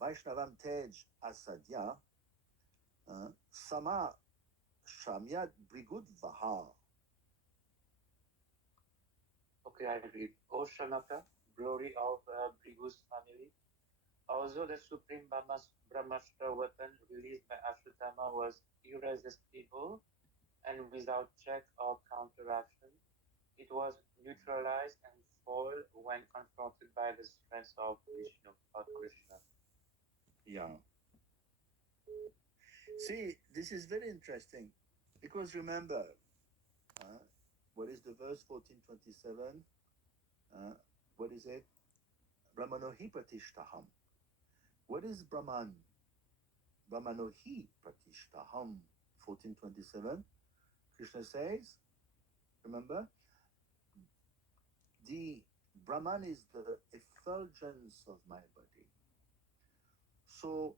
Vaishnavam Tej Asadya Sama Shamyat Brigud Vaha. Okay, I read. O Shanaka, glory of Brigu's family. Although the supreme Brahmastra weapon released by Ashwatthama was irresistible and without check or counteraction, it was neutralized and foiled when confronted by the strength of Vishnu or Krishna. Yeah. See, this is very interesting because remember, uh, what is the verse 1427? Uh, what is it? Brahmanohi pratishtaham. What is Brahman? Brahmanohi pratishtaham. 1427. Krishna says, remember, the Brahman is the effulgence of my body. So,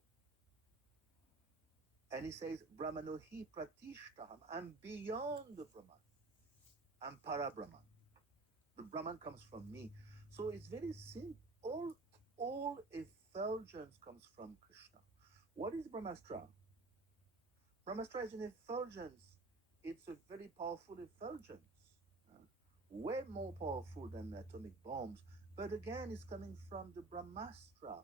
and he says, Brahmanohi pratishtaham. I'm beyond the Brahman. I'm para Brahman. The Brahman comes from me. So it's very simple. All effulgence comes from Krishna. What is Brahmastra? Brahmastra is an effulgence. It's a very powerful effulgence, way more powerful than atomic bombs. But again, it's coming from the Brahmastra,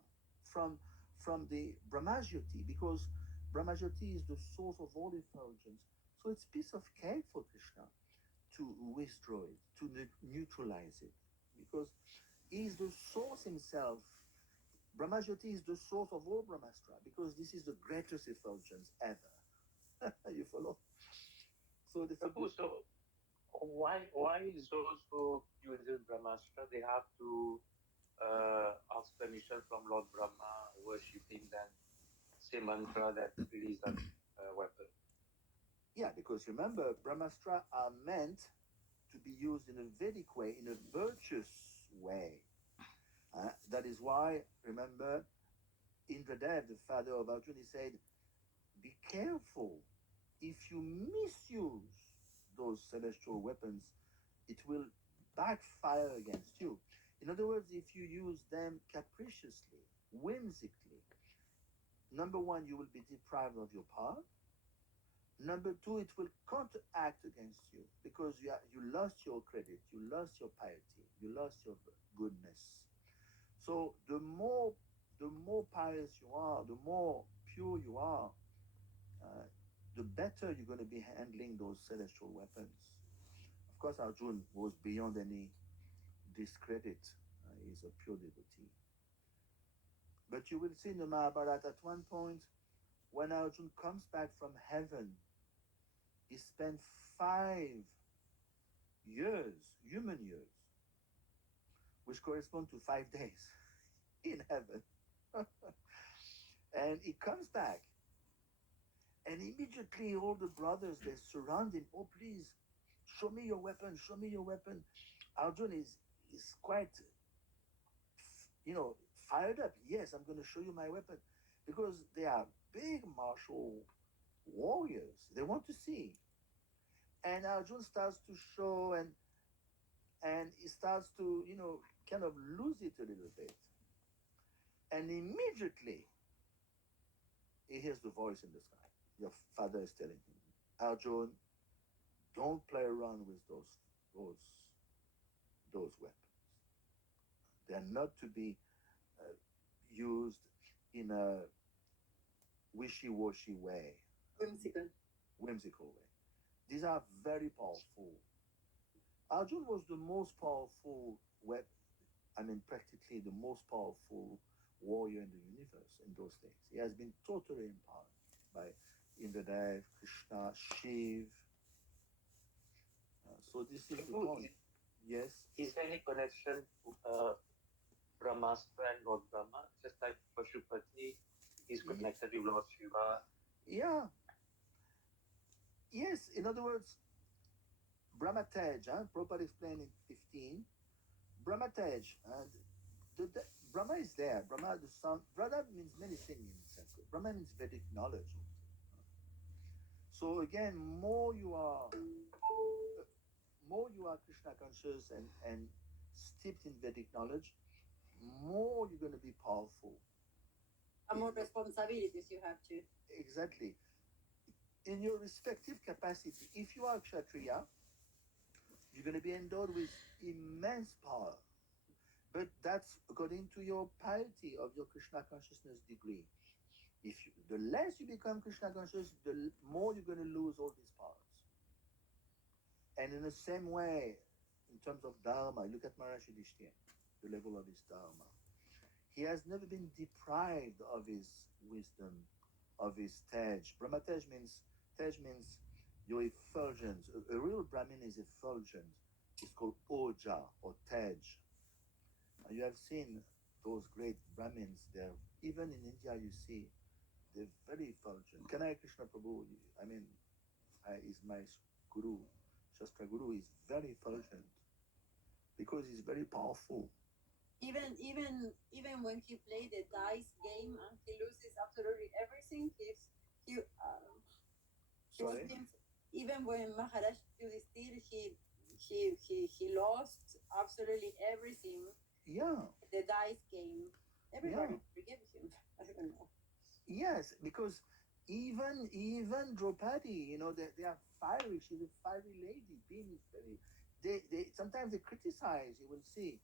from from the Brahmajyoti, because Brahmajyoti is the source of all effulgence. So it's piece of cake for Krishna to withdraw it, to neutralize it, because he is the source himself. Brahmajyoti is the source of all Brahmastra, because this is the greatest effulgence ever. You follow? So this is Prabhu, so why is those who uses Brahmastra they have to ask permission from Lord Brahma, worshipping then say mantra that release that weapon? yeah, because remember, Brahmastra are meant to be used in a Vedic way, in a virtuous way. That is why, remember, Indradev, the father of Arjuna, he said, be careful. If you misuse those celestial weapons, it will backfire against you. In other words, if you use them capriciously, whimsically, number one, you will be deprived of your power. Number two, it will counteract against you because you lost your credit, you lost your piety, you lost your goodness. So the more pious you are, the more pure you are, the better you're going to be handling those celestial weapons. Of course, Arjun was beyond any discredit. He's a pure devotee. But you will see in the Mahabharata at one point, when Arjun comes back from heaven, he spent 5 years, human years, which correspond to 5 days in heaven. And he comes back, and immediately all the brothers, they surround him. Oh, please, show me your weapon, show me your weapon. Arjun is quite, fired up. Yes, I'm going to show you my weapon. Because they are big martial warriors. They want to see. And Arjun starts to show, and he starts to, kind of lose it a little bit. And immediately he hears the voice in the sky. Your father is telling him, Arjun, don't play around with those those weapons. They are not to be uh, used in a wishy-washy way, whimsical way. These are very powerful. Arjun was the most powerful practically the most powerful warrior in the universe in those days. He has been totally empowered by Indradev, Krishna, Shiv. So this is the point. Yes. Is there any connection to Brahmastra and Lord Brahma? Just like Pashupati is connected with Lord Shiva. Yeah. Yes. In other words, Brahmatej, Prabhupada explained in 15. Brahmatej, Brahma is there. Brahma, the son. Brahma means many things in Sanskrit. Brahma means Vedic knowledge. So again, more you are Krishna conscious and steeped in Vedic knowledge, more you're going to be powerful. And more responsibilities you have to. Exactly. In your respective capacity, if you are Kshatriya, you're going to be endowed with immense power. But that's according to your piety of your Krishna consciousness degree. If you, the less you become Krishna conscious, the more you're going to lose all these powers. And in the same way, in terms of Dharma, look at Maharaji Yudhishthira, the level of his Dharma. He has never been deprived of his wisdom, of his tej. Brahmatej means your effulgence. A real Brahmin is effulgent. It's called Oja or Tej. You have seen those great Brahmins there. Even in India, you see they're very effulgent. Kanaya Krishna Prabhu, I mean, is my guru. Shastra Guru is very effulgent because he's very powerful. Even when he played the dice game and he loses absolutely everything, he was Sorry? being, even when Maharaj Yudhishthir he lost absolutely everything. Yeah. The dice game, everybody Yeah. forgive him. I don't know. Yes, because even Draupadi, they are fiery. She's a fiery lady. Being is very. They sometimes they criticize. You will see.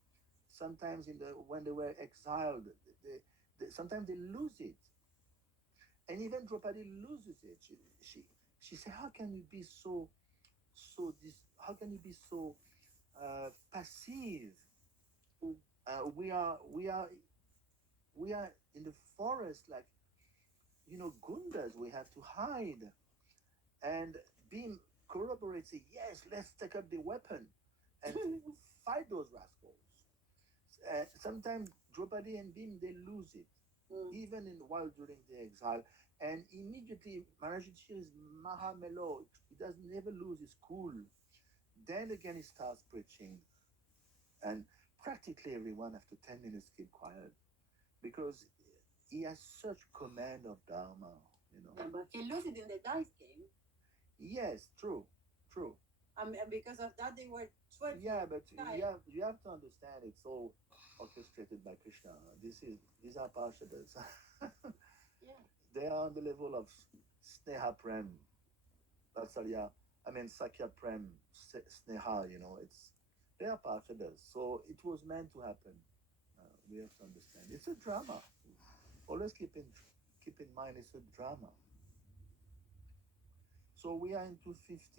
Sometimes when they were exiled, sometimes they lose it, and even Draupadi loses it. She said, "How can you be so this? How can you be so passive? We are in the forest like gundas. We have to hide." And Beam corroborates it. Yes, let's take up the weapon and fight those rascals. Sometimes Draupadi and Beam they lose it, even while during the exile. And immediately Maharaj Yudhishthira is Mahamelo. He does never lose his cool. Then again he starts preaching, and practically everyone after 10 minutes keep quiet because he has such command of Dharma. Yeah, but he loses in the dice game. Yes, true. And because of that, they were 12. Yeah, but you have to understand it's all orchestrated by Krishna. These are parshadas. Yeah. They are on the level of Sneha Prem, Vatsalya. I mean Sakya Prem, Sneha. They are parshadas. So it was meant to happen. We have to understand. It's a drama. Always keep in mind it's a drama. So we are into 15.